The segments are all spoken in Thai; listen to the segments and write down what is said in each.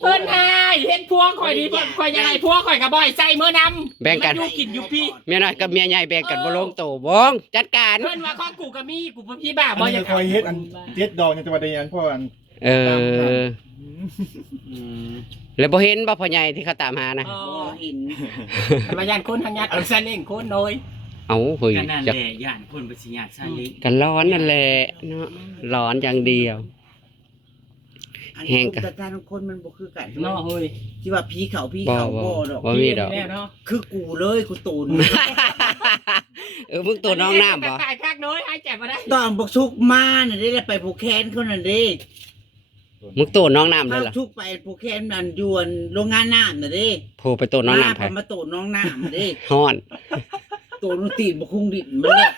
เพิ่นหายเห็นพวงข่อยดีเพิ่นข่อยยังไงพวงข่อยกับบ่อยใจเมื่อนำ แบ่งกัน อยู่กินอยู่พี่ เมียน้อยกับเมียใหญ่แบ่งกันบ่ลงโตวงจัดการ เพิ่นว่าของกูก็มีกูพี่บ้า อั บ่ น อ นี้ ยาก คอยเฮ็ดอันเจ็ดดอกในตัวเดียนเพราะอัน เออแล้วบ่เห็นบ่พ่อใหญ่ที่เขาตามหานะ อ๋อ หิน มาย่านคนทางญาติเอาซะเล่งคนน้อย เอาเฮ้ย กันนั่น จัก แหละย่านคนบ่สิญาติซาเล้ง กันร้อนนั่นแหละเนาะร้อนอย่างเดียว แห้งกัน แต่การของคนมันบ่คือกัน เนาะเฮ้ย ที่ว่าผีเขา บ่ บ่ดอก บ่มีดอก แล้วเนาะ คือกูเลยกูตูน มึงตัวน้องน้ำบ่ ตายคักน้อยหายใจบ่ได้ ตอนบักชุกมาน่ะได้ไปผูกแขนเขานั่นเด้ มึงตัวน้องน้ำเล ถ้าย เหรอ ชุกไปผูกแขนนั่นยวนโรงงานน้ำน่ะเด้ โผล่ไปตัวน้อง มา น้ำ พ ไป อมาตูนน้องน้ำน่ะเด้ ฮ้อน ตูนตีนบ่คงดินมันเลย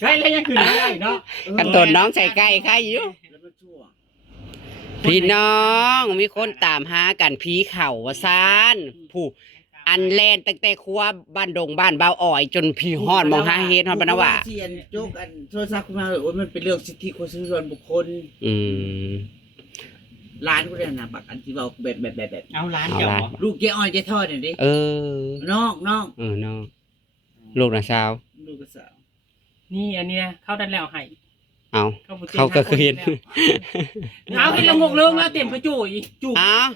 ใช่แล้วยังขึ้นไม่ได้เนาะ กันตัวน้องใส่ไก่ใครอยู่ แล้วมันชั่ว พี่น้องมีคนตามหากันผีเข่าว่าซานผู้อันแลนตั้งแต่ครัวบ้านดงบ้านเบาอ่อย จนพี่ฮอดมองหาเฮ็ดฮอดบรรณว่า เทียนจกอันโทรศัพท์ขึ้นมาเลยโอ้ยมันเป็นเรื่องสิทธิคนส่วนบุคคล อืม ร้านกูเนี่ยนะบักอันที่เราแบบ เอาร้านเจ้าบ่ ลูกเจ๊อ้อยเจ๊ทอดเนี่ยดิ เออ น้อง น้องลูกนะสาว ลูกกระสาว นี่อันเนี้ยเข้าดันแล้วให้ เอา บ่ต็ม เขาก็คือเห็น เอาเห็นละงกเลิงแล้วเต็มกระจุยจุ อ้าว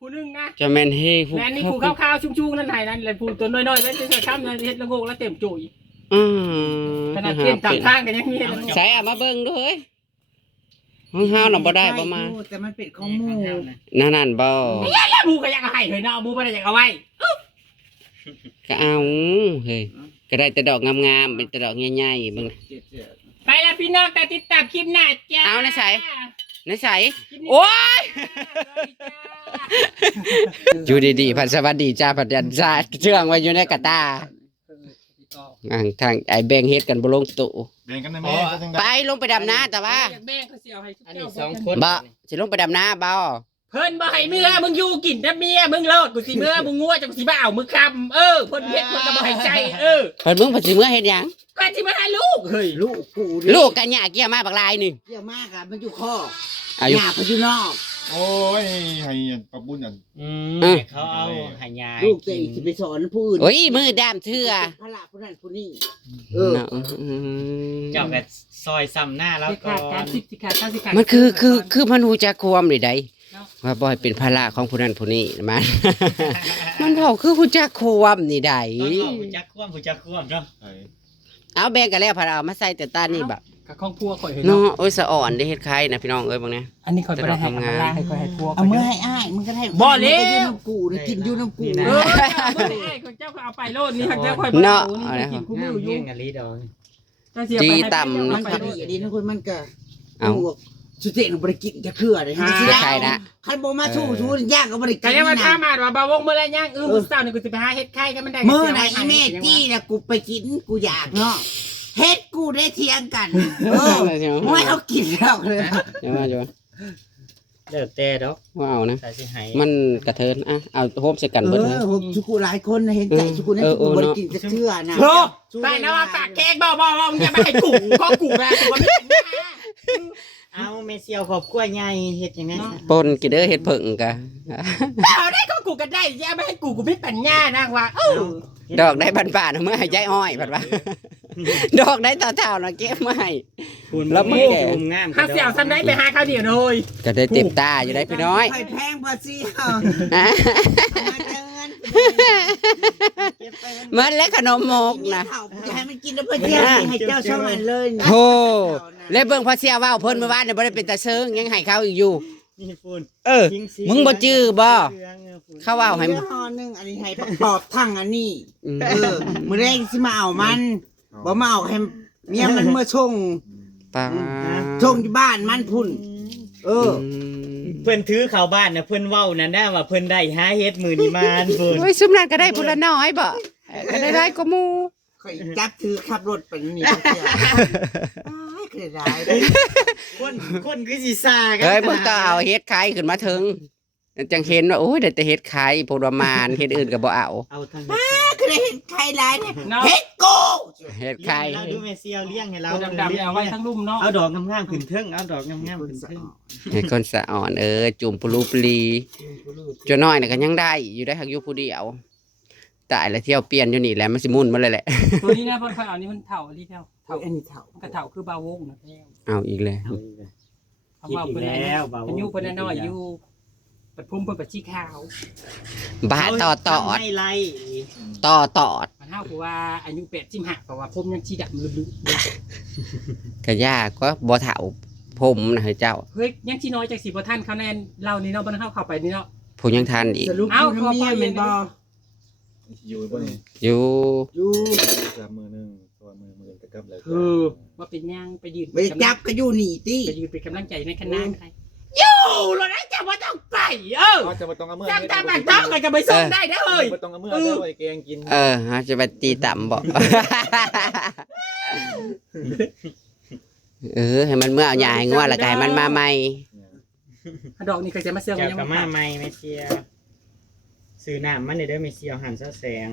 ผู้นึงนะ จะแม่นเฮ้ผู้ แม่นี่ผู้ข้าวๆชุ่มๆนั่นไห้นั่นแหละผู้ตัวน้อยๆไว้จะข้ามเฮ็ดละงกแล้วเต็มจุย อืม ขนาดเต็มตามข้างกันยังมี ใส่เอามาเบิ่งดูเฮ้ยห้องเฮาน่ะบ่ได้บ่มา แต่มันเป็นของหมู นั่นบ่ แล้วบูก็อยากเอาให้เฮ้ยเนาะบูบ่ได้อยากเอาไว้ ก็เอาเฮ้ยก็ได้แต่ดอกงามๆเป็นแต่ดอกใหญ่ๆเบิ่ง ไปแล้วพี่น้องแต่ติดตามคลิปหน้าจ้า เอาในใส่ในใส่โอ้ยอยู่ดีๆพันสวัสดีจ้าพันยันจ้าเชื่องไว้อยู่ในกระตาทางไอ้แบ่งเฮ็ดกันบ่ลงตุ แบ่งกันนะแม่ก็จัง ไป ได้ ลงไปดำนาแต่ว่า อยากแบ่งเขาเสียวให้ อันนี้2คน บ่สิลงไปดำนาบ่ เพิ่นบ่ให้เมื่อมึงอยู่กินแต่เมียมึงโลดกูสิเมื่อมึงงัวจังสิมาเอามือคำเพิ่นเฮ็ดเพิ่นก็บ่ให้ใจเพิ่นมึงเพิ่นสิเมื่อเฮ็ดหยัง ก็สิมาให้ลูกเฮ้ย ลูกกู ลูกกันหยาเกี่ยวมาบักลายนี่ เยอะมากอ่ะมันอยู่ข้อ อายุ หยาบอยู่นอก โอ้ยให้ปะบุญอัน เขาเอาให้ยาย ลูกตัวเองจะไปสอนผู้อื่น โอ้ยมือดามเทื่อ พระละผู้นั้นผู้นี้ เนาะ เจ้าก็ซอยซ้ำหน้าแล้ว สิ ก็ ขาดการสิขาดการสิขาด มันคือมันฮู้จักความนี่ใดว่าบ่ให้เป็นภาระของผู้นั้นผู้นี้มัน มันเว้าคือฮู้จักความนี่ใด ต้องเอาผู้จักควมเนาะ ไอ้ เอาแบ่งกันแล้วพาเอามาใส่แต่ตานี่แบบ กับของพัวข่อยเฮ้ย เนาะโอ้ยสะอ่อนได้เฮ็ดไข่นะพี่น้องเอ้ยบ่เนี่ย อันนี้ข่อยบ่ได้ให้ทำงานให้ข่อยให้พัว เอามือให้อ้ายมึงก็ให้ บ่แล้ว อยู่น้ำกูนะกินอยู่น้ำกู เออบ่ได้ให้ข่อยเจ้าก็เอาไปโลดนี่หักเจ้าข่อยบ่เอานี่กินคู่มืออยู่ เงี้ยงอะลีดอก จีต่ำ มันก็ดีดีนะคุณมันก็ เอา สุดเจ๋งบริกินจะเครือเลยฮะ ใช่นะ คันโบมาสู้สู้ยากก็บริกิ ก็ น ยังว่าถ้า นะ มาว่าบ่าวงมื้อไรย่างมื้อเช้านี่กูสิไปหาเฮ็ดไข่ก็มันได้ เมื่อไหร่อีเมจี้นะกูไปกินกูอยากเนาะเฮ็ดกูได้เทียงกันไม่เขากินแล้วเลย เดี๋ยวมาจ้ะ เลิกแต่ดอก ว่าเอานะ ใส่สิให้ มันกระเทินอ่ะเอาโฮมใส่กัน เอ เบิด อ นะ ผมชุกูหลายคนเห็นใจชุกูนั่นชุกูบริกินจะเครือนะ ไปนะว่าปากแขกบ่มึงอย่ามาให้กูของกูนะกูบ่มีปัญญา เอาเมเซียวครอบครัวใหญ่เฮ็ดยังไง ปนกินเด้อเฮ็ดเพิ่งกะ เอาได้ของกูก็ได้อย่ามาให้กูมีปัญญานางว่าดอกได้บ้านๆเอามื่อให้ยายอ้อยบัดว่า ดอกได้เท่าๆน่ะเก็บมาให้ คุณ แล้วมันแก่ มุมงาม ข้าเสี่ยวซ้ำได้ไปหาข้าวเดียวเลย ก็ได้เต็มตาอยู่ได้พี่น้อย ไข่แพงพอสิ มันและขนมมกนะ ให้มันกินแล้วเพื่อที่ให้เจ้าช่องอันเลย โธ่แล้วเบิ่งพระเสียว่าเพิ่นเมื่อวานเนี่ยบ่ได้เป็นตาเซิงยังให้เขาอีกอยู่ นี่ฝุ่น มึงบ่จื้อบ่เขาว่าให้ ห่อนึงอันนี้ให้ประกอบทั้งอันนี้มื้อแรกสิมาเอามันบ่มาเอาให้เมียมันเมื่อชง ปา ชงอยู่บ้านมันพุ่นเพิ่นถือเข้าบ้านน่ะเพิ่นเว้านั่นได้ว่าเพิ่นได้หาเฮ็ดมื้อนี้มาฝุ่น โอ้ยซุมนั้นก็ได้พุ่นละน้อยบ่ก็ได้หลายกว่าหมู่ ข่อยจับถือขับรถไปนี่เสียเคยได้ คนคือสิซ่ากั เฮ้ยมึงต้องเอาเฮ็ดขายขึ้นมาถึงจังเห็นว่าโอ้ยได้แต่เฮ็ดขายพวกประมาณเฮ็ดอื่นก็บ่เอา เอาทาง คือ คือได้เห็นใครหลายเนี่ย เนาะ เฮ็ดกู เฮ็ดไข่ เราดูเมเซียเลี้ยงให้เรา ตัวดำๆเอาไว้ทั้งลุ่มเนาะ เอาดอกงามๆขึ้นเทิงเอาดอกงามๆขึ้นเทิง ให้คนสะอ่อนจุ่มปลูปลีจนน้อยน่ะก็ยังได้อยู่ได้หักอยู่ผู้เดียวตายแล้วเที่ยวเปลี่ยนอยู่นี่แหละมันสิมุ่นมาเลยแหละ ตัวนี้นะเพิ่นค่อยเอานี่มันเถ่าที่เท่าเถ่า อันนี้เท่า มันก็เถ่าคือบาวงนะแล้ว เอาอีกแล้ว คำว่าเพิ่นแล้วอายุเพิ่นน้อยอยู่ปัดพุ่มเพิ่นปัดชี้ขาว บ้าต่อตอด ไม่ไล่ ต่อตอด มันเท่ากับว่าอายุ85เพราะว่าผมยังชี้ดำลึก ก็ยากก็บ่เฒ่าผมนะเฮ้ยเจ้า ๆเฮ้ยยังชี้น้อยจากสิบ่ทันเขาแน่นเรานี่เนาะบ่ทันเข้าไปนี่เนาะ ผมยังทันอีก สรุปอยู่น้ำเมียแม่นบ่ อยู่บ่นี่ อยู่ อยู่ จับมือนึงตัวมือตะกับแล้ว ว่าเป็นยังไปยืน ไปจับก็อยู่นี่ติ ไปยืนเป็นกำลังใจในคณะก็ได้อยู่แล้วนะจะบ่ต้องไปอ๋อจะบ่ต้องเอามือ จำตามแบบต้องก็ไปส่งได้เด้อเฮ้ย บ่ต้องเอามือเด้อไอ้แกงกิน ฮะจะไปตีต่ำบ่ ให้มันเมื่อเอาใหญ่งัวและกายมันมาใหม่ ดอกนี่ก็จะมาเสื่อม เจ้า ยัง กับมาใหม่เมเซียซื้อน้ำมันเด้อเมเซียหันซะแสง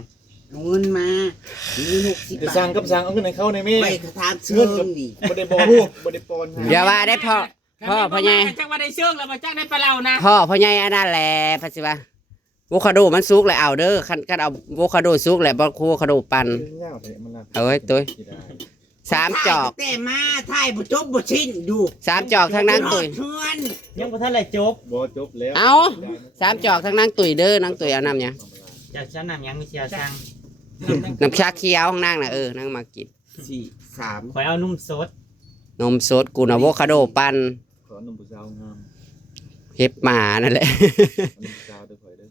เอาเงินมามี60 จะ บาท สั่งกับสั่งเอาเงินให้เขาในแม่ ไปกระทามเชิ เงิน ง กับ นี่ บ่ได้บ่บ่ได้ปอนให้ อย่าว่าได้พ่อพ่อใหญ่ จังว่าได้เชื่องแล้วมาจ้างได้ปลาเรานะ พ่อใหญ่อันนั้นแหละพัสิว่าโวคาโดมันสุกเลยเอาเด้อคันเอาโวคาโดสุกแหละบ่โวคาโดปั่น เงาเถอะมันล่ะ เอาไว้ตุ้ย 3 จอก แต่มาถ่ายบ่จบบ่สิ้นอยู่ 3 จอกทั้งนั้นตุ้ย เพื่อน ยังบ่ทันได้จบ บ่จบแล้ว เอา 3 จอกทั้งนั้นตุ้ยเด้อนางตุ้ยเอาน้ำหยัง อยากฉันน้ำยังเมเซียสั่ง น้ำชาเขียวของนางน่ะนางมากิน 4 3 ข่อยเอานุ่มสด นมสดกูน่ะโวคาโดปั่น ขอหนุ่มผู้สาวงาม เฮ็บหมานั่นแหละ หนุ่มผู้สาวเด้อข่อยเด้อ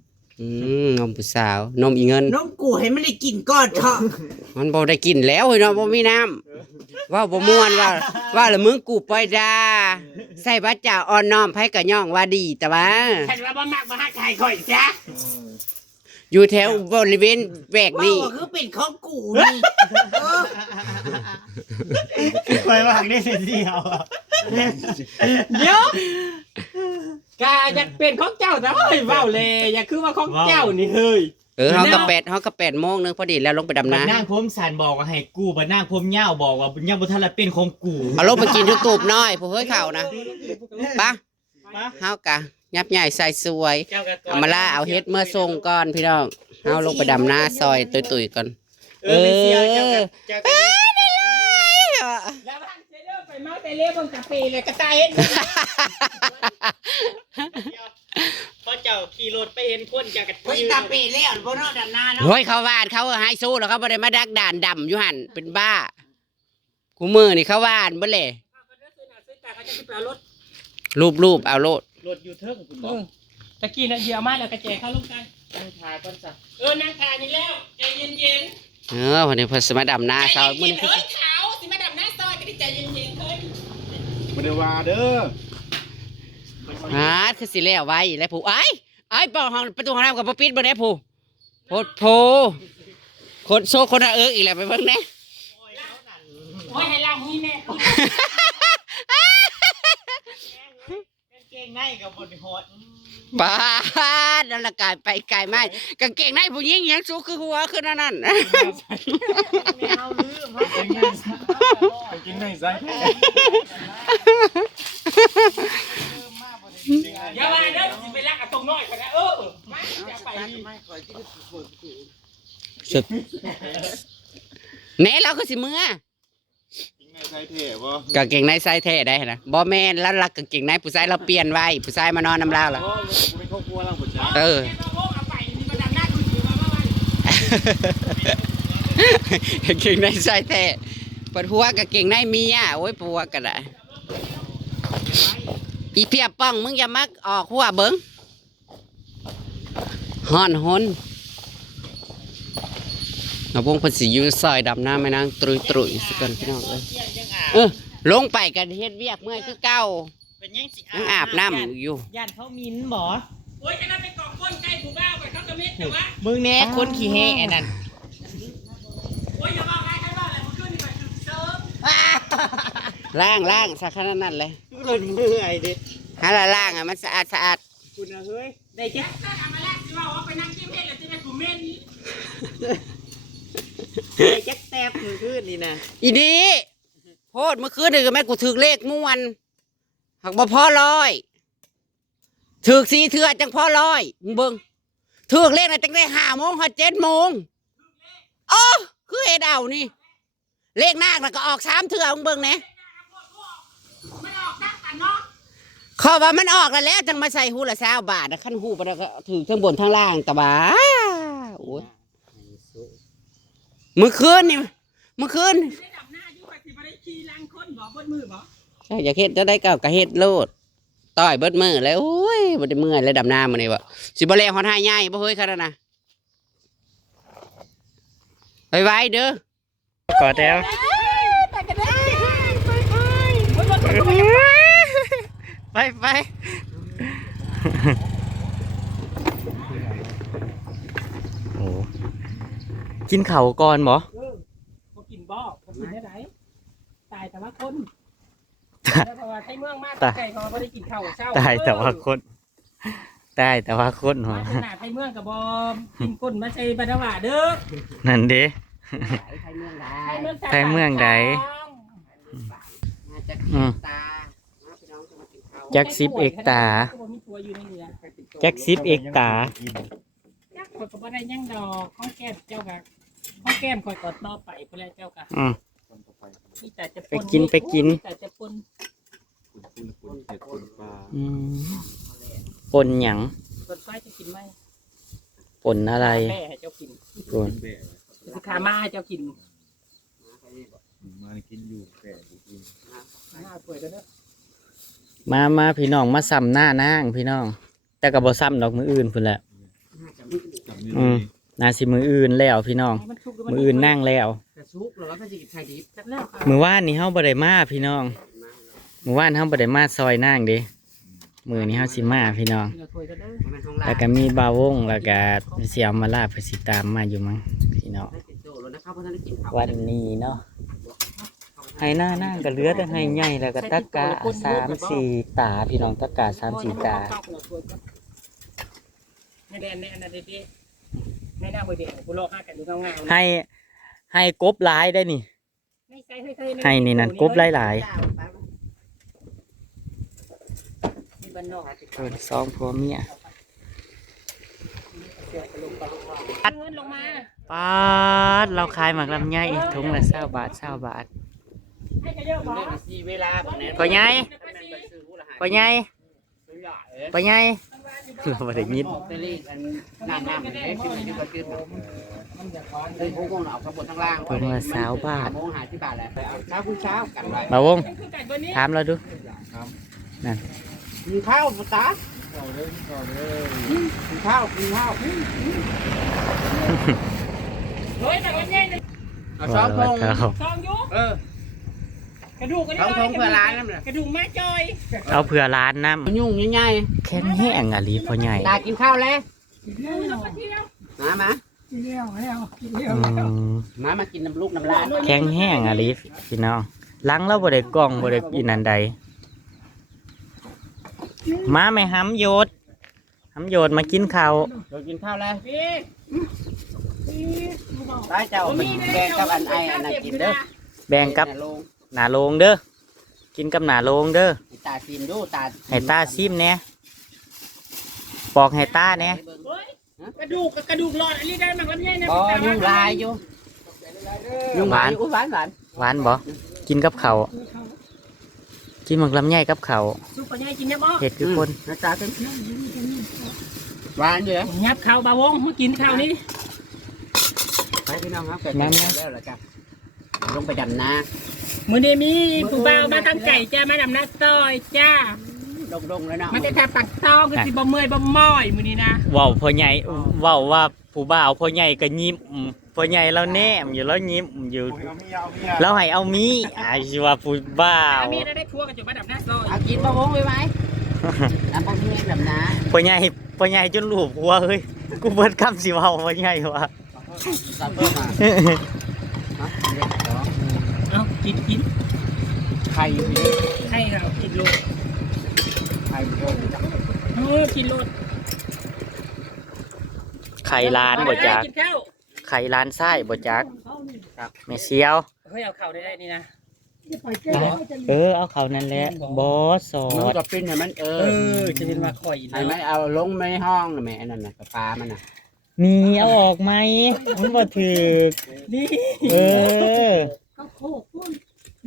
น มผู้สาวนมอีเงิน น้องกูให้มันได้กินก่อนเถอะ มันบ่ได้กินแล้วเฮ้ยเนาะบ่มีน้ำว่าบ่ม่วนว่าละมึงกูปล่อยดาใส่บัดจ่าอ่อนน้อมไผก็ย่องว่าดีแต่ว่า แข่งแล้วบ่มักบ่ฮักใครข่อยจ้ะ อยู่แถวบริเวณแวก ว่า นี้ ว่าคือเป็นของกูนี่เออ ข่อยว่าได้เมเซีย เดี๋ยวกาอยากเป็นของเจ้าแต่ว่าเฮ้ยเว้าเลยอยากคือว่าของเจ้านี่เฮ้ย เฮาก็8โมงนึงพอดีแล้วลงไปดำ บัด นา นางผมสันบอกว่าให้กูบัดนางผมเหย้าบอกว่ายังบ่ทันละเป็นของกู เอาลงไปกินทุกตูบน้อยผู้เฮ้ยเข้านะปะ มา เฮากะยับใหญ่ใส่สวย เจ้าก็ก่อน เอามาล่าเอาเฮ็ดเมื่อส่งก่อนพี่น้องเฮาลงไปดำนาซอยตุยๆก่อน เมเซียเจ้าก็ แล้วท่านเซเดอร์ไปเมาแต่เลี้ยบนกาแฟเลยกระต่ายเห็น พอเจ้าขี่รถไปเห็นคนจากกัน เฮ้ยตาเปแล้วบ่เนาะดำนาเนาะ เฮ้ยเขาว่านเขาให้สู้แล้วเขาบ่ได้มาดักด่านดำอยู่หั่นเป็นบ้ากูมือนี่เขาว่านเบ่เลยรูปเอาโลด รถอยู่เทิงคุณบ เอ อก อตะกี้น่ะเหยียบมาแล้วกระแจเข้าลงกัน ตั้งทาก่อนซะ นางคานี่แล้วใจเย็น วันนี้เพิ่นสิมาดำนา ๆ เช้ามื้อนี้ เฮ้ยขาวสิมาดำหน้าซอยก็ได้ใจเย็นๆเฮ้ย บ่ได้ว่าเด้อ คือสิแล้วไว้แล้วผู้ไอ้ป้องห้องประตูห้องน้ำกับบ่ปิดบ่ได้ผู้โพดโพคนโซคนน่ะอีกแล้วไปเบิ่งแหน่ โอ้ยให้เรามีแม่ เก่งในกับบนหอด ป้าดนั่นละกายไปไกลมากกางเกงในผู้หญิงยังสูงคือหัวคือนั่น ไม่เอาลืมเขาเป็นไง ไปกินในไส้ อย่าว่าเด้อสิไปรักกับตรงน้อยก็ได้มาจะไปดี ไม่ขอที่กู สุดแหน่เราก็สิมือ กินในไส้เท่บ่ กางเกงในใส่แท้ได้นะบ่แม่นแล้วรักกางเกงในผู้ชายเราเปลี่ยนไว้ผู้ชายมานอนน้ำลาวล่ะ บ่เป็นครอบครัวเราบ่จ้า แม่ก็โง่เอาไปนี่มาดำหน้าคุณสิมาไว้ กางเกงในใส่แท้ปวดหัวกางเกงในเมียโอ้ยปวดก็ได้อีเพียป้องมึงอย่ามักออกหัวเบิ่งฮ้อนหนเอาพงเพิ่นสิอยู่ซอยดำน้าแม่นางตรุยๆสิกันพี่น้องเอ้ยลงไปกันเฮ็ดเวียกเมื่อยคือเก่า เป็นยังสิ ยังอาบน้ำอยู่ ย่านเขามินบ่ โอ้ยจะนั่นไปกองก้นใกล้ผู้บ้าไปเขาจะเม็ดแต่ว่า มึงแน่คนขี้แห่นั่น โอ้ยอย่าว่าไงใครว่าอะไรมันขึ้นนี่ไปคือเซิร์ฟ ล้างสักขนาดนั้นเลย หล่นเมื่อยเด็ด หาละล้างอ่ะมันสะอาด คุณนะเฮ้ยได้จ้ะ ถ้าเอามาแลกสิว่าไปนั่งจิ้มเม็ดแล้วจะไปกูเม็ดนี้ แจ็คแตบมือขึ้นนี่นะ อีดีโพดเมื่อคืนนี่ก็แม่กูถือเลขม่วนหักบ่พอร้อยถือ4 เทื่อจังพอร้อยมึงเบิ่งถือเลขน่ะจังได้5 โมงฮอด7 โมงคือเฮ็ดเอานี่เลขนาคน่ะก็ออก3 เทื่อมึงเบิ่งแหน่ขอว่ามันออกแล้วจังมาใส่หูละ20 บาทนะขั้นหูไปแล้วก็ถือทั้งบนทั้งล่างตะบ้าโอ้ยเมื่อคืนอยากเฮ็ดจะได้เก่ากะเฮ็ดโลดต่อยเบิดมือแล้วโอ้ยบ่ได้เมื่อยแล้วดำน้ำมื้อนี้บ่สิบ่แลฮอดหาใหญ่บ่เฮ้ยคั่นน่ะไว้เด้อ ขอแถวไปโอ้กินเข่าวก่อนบ่ บ่กินบ่กินได้ไหนตายแต่ว่าคนเพราะว่าใช้เมืองมากไก่เขาบ่ได้กินข้าวเช้า ตายแต่ว่าคนหัว ขนาดไทยเมืองกับบ่กินก้นมาใช้บรรดาว่าเด้อ นั่นเด้ ไทยเมืองใด ไทยเมืองใด มาจากตาพี่น้องจะมากินข้าว จัก10 เอกตาจัก10 เอกตา จักข่อยก็บ่ได้ยังดอกข้องแก้มเจ้าก็ข้องแก้มข่อยก็ต่อไปพุ่นแหละเจ้าก็มีแต่จะ ไปกิน มีแต่จะปน ปนหยัง ปนไฟจะกินไหม ปนอะไร แม่ให้เจ้ากิน ปน สิขามาให้เจ้ากิน มากินอยู่แก่กิน หน้าเปื่อยแล้วเด้อ มาพี่น้องมาซ้ำหน้านางพี่น้อง แต่ก็บ่ซ้ำดอกมืออื่นพุ่นแหละน่าสิมืออื่นแล้วพี่น้องมืออื่นนั่งแล้ว กระซุกแล้วก็จะกินไข่ดิบ จักแล้วค่ะ มื้อวานนี้เฮาบ่ได้มาพี่น้องมื้อวานเฮาบ่ได้มาซอยนางเด้มื้อนี้เฮาสิมาพี่น้อง เดี๋ยวถ้วยก็เด้อ แล้วก็มีบ่าววงแล้วก็เสียมาลาเพิ่นสิตามมาอยู่มั้งพี่น้องวันนี้เนาะให้หน้านางก็เหลือแต่ให้ใหญ่แล้วก็ตะกะ3-4 ตาพี่น้องตะกะ3-4 ตา ไม่ได้แน่นะเด็ดๆไม่น่าบ่เด็ดกูรอหากันอยู่เงาๆ ให้กบหลายได้นี่ ให้นี่นั่นกบหลายๆเพิ่นซองผัวเมีย เงินลงมา ปาดเราขายหมักลำไยถุงละ20 บาท20 บาท ให้กันเยอะบ่ เวลาแบบนี้ พ่อใหญ่พ่อใหญ่พ่อใหญ่เราบ่ได้ยิน น้ำเลยขึ้นอยู่กับขึ้นเลยพวกพวกเราข้างบนข้างล่าง เพิ่นว่า20 บาท โมง50 บาทแหละเช้าคุณเช้ากันไว้ บ่าววง คือไก่ตัวนี้ ถามเราดูนั่น กินข้าวตา เอาเลยเอาเลย กินข้าว เฮ้ยแต่ว่าใหญ่เลย เอาซองพง ซองยุกกระดูกก็ได้ ซองพงเพื่อร้านนั่นแหละ กระดูกแม่จอย เอาเผื่อร้านน้ ยุ่งใหญ่ ำแข็งแห้งอะลีพ่อใหญ่ ตากินข้าวแล้วมา มากินน้ำลูกน้ำลาย แข็งแห้งอะลีพี่น้องล้างแล้วบ่ได้กล่องบ่ได้อีนันใดมาไม่ห้ำโยดมากินข้าว เรากินข้าวแล้ว พี่ ได้เจ้าแบ่งกับอันไหนกินเด้อ แบ่งกับหนาโลงเด้อกินกับหนาโลงเด้อ ตาซิมดูตา ให้ตาซิมแหน่ปอกให้ตาแหน่ กระดูกหลอดอันนี้ได้มันก็ใหญ่นะ บ่ยุ่งลายอยู่ยุ่งหวานอุ้ยหวาน หวานบ่กินกับข้าวกินหมักลำไยกับข้าว ซุปปลาใหญ่กินเนี่ยบ่ เห็ดคือคน ตาเป็นหวานอยู่แล้ว ยับข้าวบาวงมากินข้าวนี้ ไปพี่น้องครับแล้วเหรอจ๊ะลงไปดำนา มื้อนี้มีผู้บ่าวมาทำไก่จ้ามาดำนาซอยจ้า ลงแล้วเนาะ มันจะแทบปักตองคือสิบ่เมื่อยบ่ม้อยมื้อนี้นะ เว้าพ่อใหญ่เว้าว่าผู้บ่าวพ่อใหญ่ก็ยิ้มพ่อใหญ่เราแนมอยู่แล้วยิ้มอยู่ เอา เราให้เอามีสิว่าผู้บ่าว มีได้ครัวกันอยู่มาดำนาซอย เอากินมาวงไว้ไหมน้ำปลาที่ดำนา พ่อใหญ่จนลูบหัวเฮ้ยกูเบิดคำสิเว้าพ่อใหญ่ว่า สับเพิ่มมา เอากิน ไข่อยู่นี่ ให้เรากินโลด ไข่โดน กินโลด ไข่ล้านบ่จ้า กินข้าว ไ ข่ร้านไส้บ่จักแม่เสียว เฮ้ยเอาเข่าได้นี่นะ เอาเขานั่นแหละบอสอ มัน ด ก็ปิ้นให้มันจะเป็นมาคอย ให้มันเอาลงในห้องน่ะแม่อันนั้นน่ะกับปลามันน่ะ มีเอาออกไหมมันบ่ถือ นี่ เออ ก็โคกพุ่น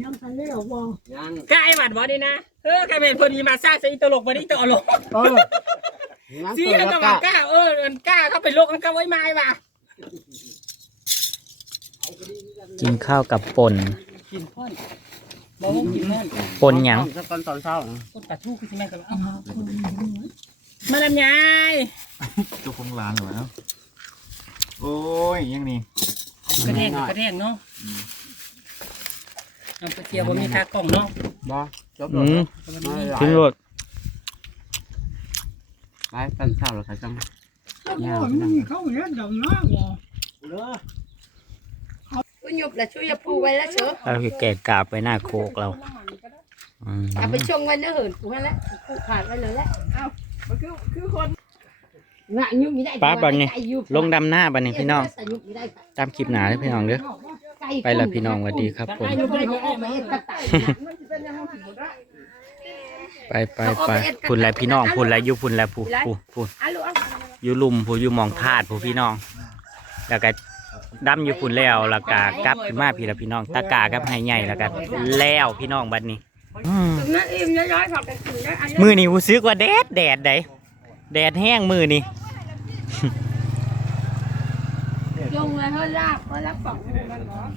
ยังทันได้หรอบ่ ยัง กล้าไอ้หวัดบ่นี่นะกล้าเป็นคนมีมาซ่าใส่ตลกบ่นี่ตลก ยัง ซี ตัว ก็ ละ ต้อง กะ กล้ากล้าเข้าไปลกมันก็ไว้ไม้ว่ะ กินข้าวกับป่น กินพ่อนบ่ต้องกินแม่น ป่นหยัง ตอนเช้า คนปลาทูคือสิแม่นกันมาลำไย เจ้าของร้านเหรอเนาะโอ้ยยังนี่ กระแทงเนาะเอาไปเที่ยวบ่มีค่ากล้องเนาะ บ่จบ อืม แล้ว กินรส ไปตอนเช้าแล้วค่ะจังยาว เขาเล่นดำน้ำบ่ ก็หยุบแหละช่วยอย่าปูไว้แล้วเชอะ เอาแก่กราบไปหน้าโคกเราอืม อย่าไปชงไว้เนื้อเหินกูให้แล้วกูขาดไว้เลยแหละเอ้ามันคือคนงะยุบไม่ได้ ป้าบัดนี้ ไก่ยุบ ลงดำหน้าบัดนี้พี่น้อง ใส่ยุบไม่ได้ ตามคลิปหนาเลยพี่น้องเด้อ ไก่ ไปละพี่น้องสวัสดีครับผม ยุบได้ก็ออกมาเอ็ดกระต่ายมันจะเป็นยังไงผิดได้ ไปพุ่นแล้วพี่น้องพุ่นแล้วอยู่พุ่นแล้วพุ่น อ่ะลูกอ่ะ อยู่ลุมผู้อยู่หมองธาตุผู้พี่น้อง แล้วก็ดำอยู่พุ่นแล้วก็กลับขึ้นมาพี่ละพี่น้องตะกากับให้ใหญ่แล้วก็แล้วพี่น้องบัดนี้ถึงนั้นอิ่มน้อยๆพอกันกินได้อันนี้ มือนี่รู้สึกว่าแดดได้แดดแห้งมือนี่ ยงเลยเฮ้ยลาบก็รับของมันเนาะ